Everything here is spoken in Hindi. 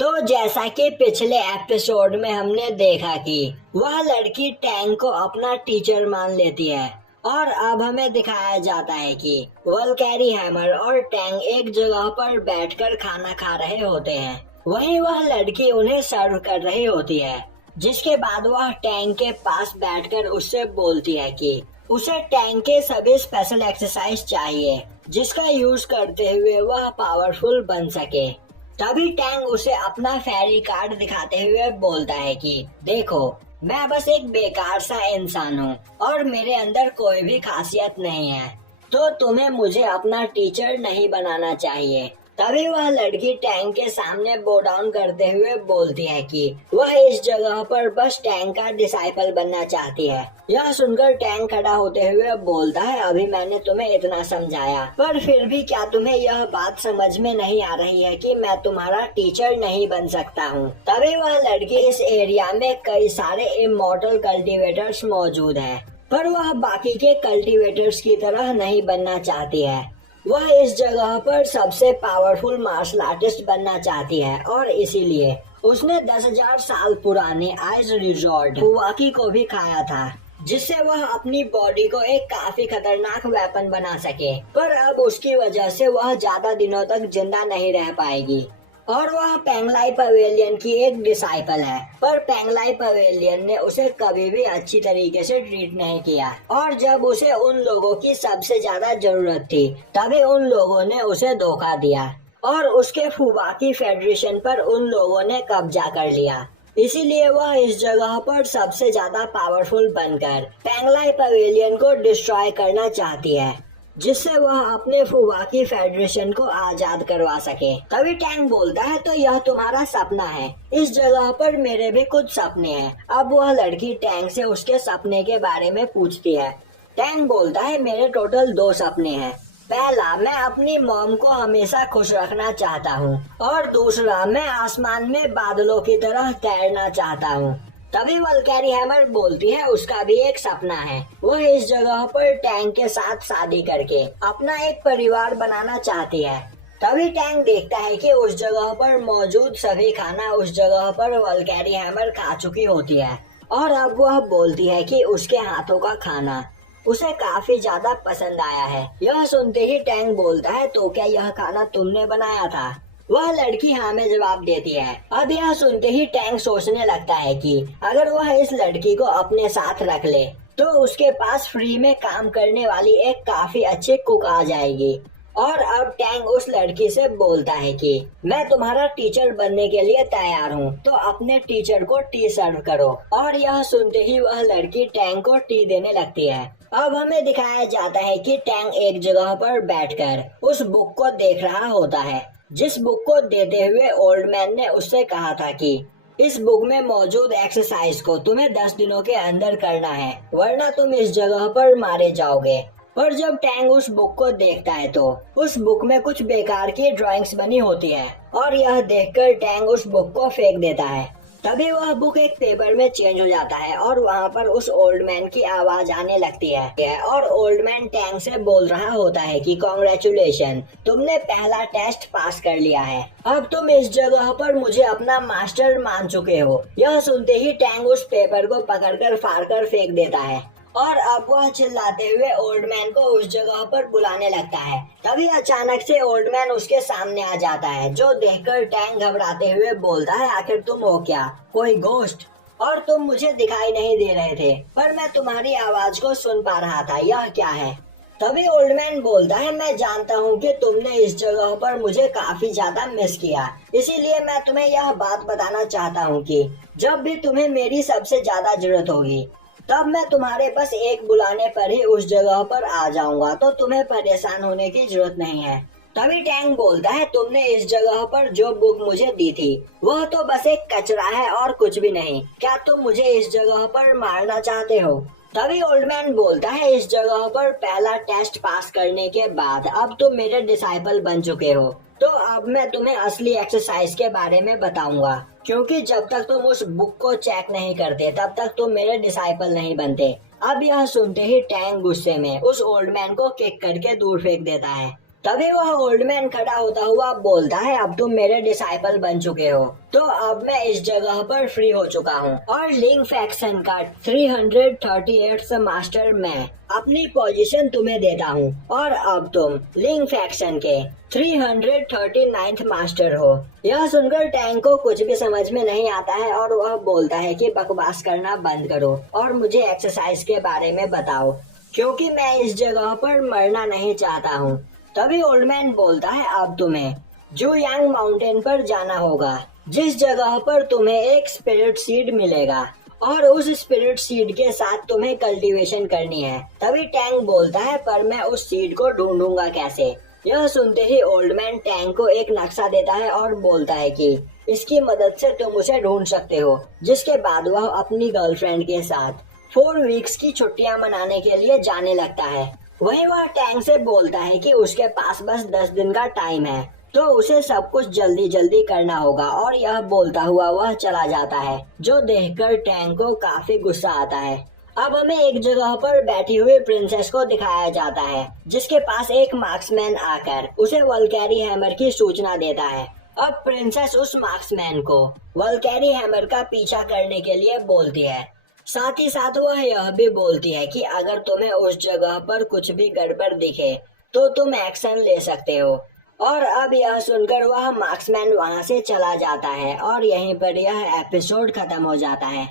तो जैसा कि पिछले एपिसोड में हमने देखा कि वह लड़की टैंग को अपना टीचर मान लेती है और अब हमें दिखाया जाता है कि वल्कैरी हैमर और टैंग एक जगह पर बैठकर खाना खा रहे होते हैं। वहीं वह लड़की उन्हें सर्व कर रही होती है, जिसके बाद वह टैंग के पास बैठकर उससे बोलती है कि उसे टैंग के सभी स्पेशल एक्सरसाइज चाहिए जिसका यूज करते हुए वह पावरफुल बन सके। तभी टैंग उसे अपना फेरी कार्ड दिखाते हुए बोलता है कि देखो, मैं बस एक बेकार सा इंसान हूँ और मेरे अंदर कोई भी खासियत नहीं है, तो तुम्हें मुझे अपना टीचर नहीं बनाना चाहिए। तभी वह लड़की टैंग के सामने बो डाउन करते हुए बोलती है कि वह इस जगह पर बस टैंग का डिसाइपल बनना चाहती है। यह सुनकर टैंग खड़ा होते हुए बोलता है, अभी मैंने तुम्हें इतना समझाया, पर फिर भी क्या तुम्हें यह बात समझ में नहीं आ रही है कि मैं तुम्हारा टीचर नहीं बन सकता हूँ। तभी वह लड़की इस एरिया में कई सारे इमॉर्टल कल्टीवेटर्स मौजूद है, पर वह बाकी के कल्टीवेटर्स की तरह नहीं बनना चाहती है। वह इस जगह पर सबसे पावरफुल मार्शल आर्टिस्ट बनना चाहती है और इसीलिए उसने 10,000 साल पुराने आइस रिजॉर्ट हुआकी को भी खाया था, जिससे वह अपनी बॉडी को एक काफी खतरनाक वेपन बना सके। पर अब उसकी वजह से वह ज्यादा दिनों तक जिंदा नहीं रह पाएगी और वह पेंगलाई पवेलियन की एक डिसाइपल है। पर पेंगलाई पवेलियन ने उसे कभी भी अच्छी तरीके से ट्रीट नहीं किया और जब उसे उन लोगों की सबसे ज्यादा जरूरत थी तभी उन लोगों ने उसे धोखा दिया और उसके फुवाकी फेडरेशन पर उन लोगों ने कब्जा कर लिया। इसीलिए वह इस जगह पर सबसे ज्यादा पावरफुल बनकर पेंगलाई पवेलियन को डिस्ट्रॉय करना चाहती है, जिससे वह अपने फुवाकी फेडरेशन को आजाद करवा सके। तभी टैंग बोलता है, तो यह तुम्हारा सपना है, इस जगह पर मेरे भी कुछ सपने हैं। अब वह लड़की टैंग से उसके सपने के बारे में पूछती है। टैंग बोलता है, मेरे टोटल 2 सपने हैं। पहला, मैं अपनी मॉम को हमेशा खुश रखना चाहता हूँ और दूसरा, मैं आसमान में बादलों की तरह तैरना चाहता हूँ। तभी वल्कैरी हैमर बोलती है, उसका भी एक सपना है, वह इस जगह पर टैंग के साथ शादी करके अपना एक परिवार बनाना चाहती है। तभी टैंग देखता है कि उस जगह पर मौजूद सभी खाना उस जगह पर वल्कैरी हैमर खा चुकी होती है और अब वह बोलती है कि उसके हाथों का खाना उसे काफी ज्यादा पसंद आया है। यह सुनते ही टैंग बोलता है, तो क्या यह खाना तुमने बनाया था? वह लड़की हाँ में जवाब देती है। अब यह सुनते ही टैंग सोचने लगता है कि अगर वह इस लड़की को अपने साथ रख ले तो उसके पास फ्री में काम करने वाली एक काफी अच्छी कुक आ जाएगी। और अब टैंग उस लड़की से बोलता है कि मैं तुम्हारा टीचर बनने के लिए तैयार हूँ, तो अपने टीचर को टी सर्व करो। और यह सुनते ही वह लड़की टैंग को टी देने लगती है। अब हमें दिखाया जाता है कि टैंग एक जगह पर बैठकर उस बुक को देख रहा होता है, जिस बुक को देते हुए ओल्ड मैन ने उससे कहा था कि इस बुक में मौजूद एक्सरसाइज को तुम्हें 10 दिनों के अंदर करना है, वरना तुम इस जगह पर मारे जाओगे। पर जब टैंग उस बुक को देखता है तो उस बुक में कुछ बेकार की ड्राइंग्स बनी होती है और यह देखकर टैंग उस बुक को फेंक देता है। तभी वह बुक एक पेपर में चेंज हो जाता है और वहाँ पर उस ओल्ड मैन की आवाज आने लगती है और ओल्ड मैन टैंग से बोल रहा होता है कि कॉन्ग्रेचुलेशन, तुमने पहला टेस्ट पास कर लिया है, अब तुम इस जगह पर मुझे अपना मास्टर मान चुके हो। यह सुनते ही टैंग उस पेपर को पकड़कर फाड़कर फेंक देता है और अब वह चिल्लाते हुए ओल्ड मैन को उस जगह पर बुलाने लगता है। तभी अचानक से ओल्ड मैन उसके सामने आ जाता है, जो देखकर टैंग घबराते हुए बोलता है, आखिर तुम हो क्या, कोई घोस्ट? और तुम मुझे दिखाई नहीं दे रहे थे, पर मैं तुम्हारी आवाज को सुन पा रहा था, यह क्या है? तभी ओल्ड मैन बोलता है, मैं जानता हूँ कि तुमने इस जगह पर मुझे काफी ज्यादा मिस किया, इसीलिए मैं तुम्हें यह बात बताना चाहता हूँ कि जब भी तुम्हें मेरी सबसे ज्यादा जरूरत होगी तब मैं तुम्हारे बस एक बुलाने पर ही उस जगह पर आ जाऊंगा, तो तुम्हें परेशान होने की जरूरत नहीं है। तभी टैंग बोलता है, तुमने इस जगह पर जो बुक मुझे दी थी वह तो बस एक कचरा है और कुछ भी नहीं, क्या तुम मुझे इस जगह पर मारना चाहते हो? तभी ओल्ड मैन बोलता है, इस जगह पर पहला टेस्ट पास करने के बाद अब तुम मेरे डिसाइपल बन चुके हो, तो अब मैं तुम्हें असली एक्सरसाइज के बारे में बताऊंगा, क्योंकि जब तक तुम उस बुक को चेक नहीं करते तब तक तुम मेरे डिसाइपल नहीं बनते। अब यह सुनते ही टैंग गुस्से में उस ओल्ड मैन को किक करके दूर फेंक देता है तभी वह ओल्ड मैन खड़ा होता हुआ बोलता है, अब तुम मेरे डिसाइपल बन चुके हो, तो अब मैं इस जगह पर फ्री हो चुका हूँ और लिंक फैक्शन का 338 मास्टर मैं अपनी पोजीशन तुम्हें देता हूँ और अब तुम लिंक फैक्शन के 339 मास्टर हो। यह सुनकर टैंक को कुछ भी समझ में नहीं आता है और वह बोलता है कि बकवास करना बंद करो और मुझे एक्सरसाइज के बारे में बताओ, क्योंकि मैं इस जगह पर मरना नहीं चाहता हूँ। तभी ओल्ड मैन बोलता है, अब तुम्हें जुयांग माउंटेन पर जाना होगा, जिस जगह पर तुम्हें एक स्पिरिट सीड मिलेगा और उस स्पिरिट सीड के साथ तुम्हें कल्टीवेशन करनी है। तभी टैंक बोलता है, पर मैं उस सीड को ढूंढूंगा कैसे। यह सुनते ही ओल्ड मैन टैंक को एक नक्शा देता है और बोलता है कि इसकी मदद से तुम उसे ढूंढ सकते हो। जिसके बाद वह अपनी गर्लफ्रेंड के साथ 4 वीक्स की छुट्टियां मनाने के लिए जाने लगता है। वहीं वह टैंक से बोलता है कि उसके पास बस 10 दिन का टाइम है, तो उसे सब कुछ जल्दी जल्दी करना होगा और यह बोलता हुआ वह चला जाता है, जो देखकर टैंक को काफी गुस्सा आता है। अब हमें एक जगह पर बैठी हुई प्रिंसेस को दिखाया जाता है, जिसके पास एक मार्क्समैन आकर उसे वल्कैरी हैमर की सूचना देता है। अब प्रिंसेस उस मार्क्समैन को वल्कैरी हैमर का पीछा करने के लिए बोलती है। साथ ही साथ वह यह भी बोलती है कि अगर तुम्हें उस जगह पर कुछ भी गड़बड़ दिखे तो तुम एक्शन ले सकते हो। और अब यह सुनकर वह मार्क्समैन वहां से चला जाता है और यहीं पर यह एपिसोड खत्म हो जाता है।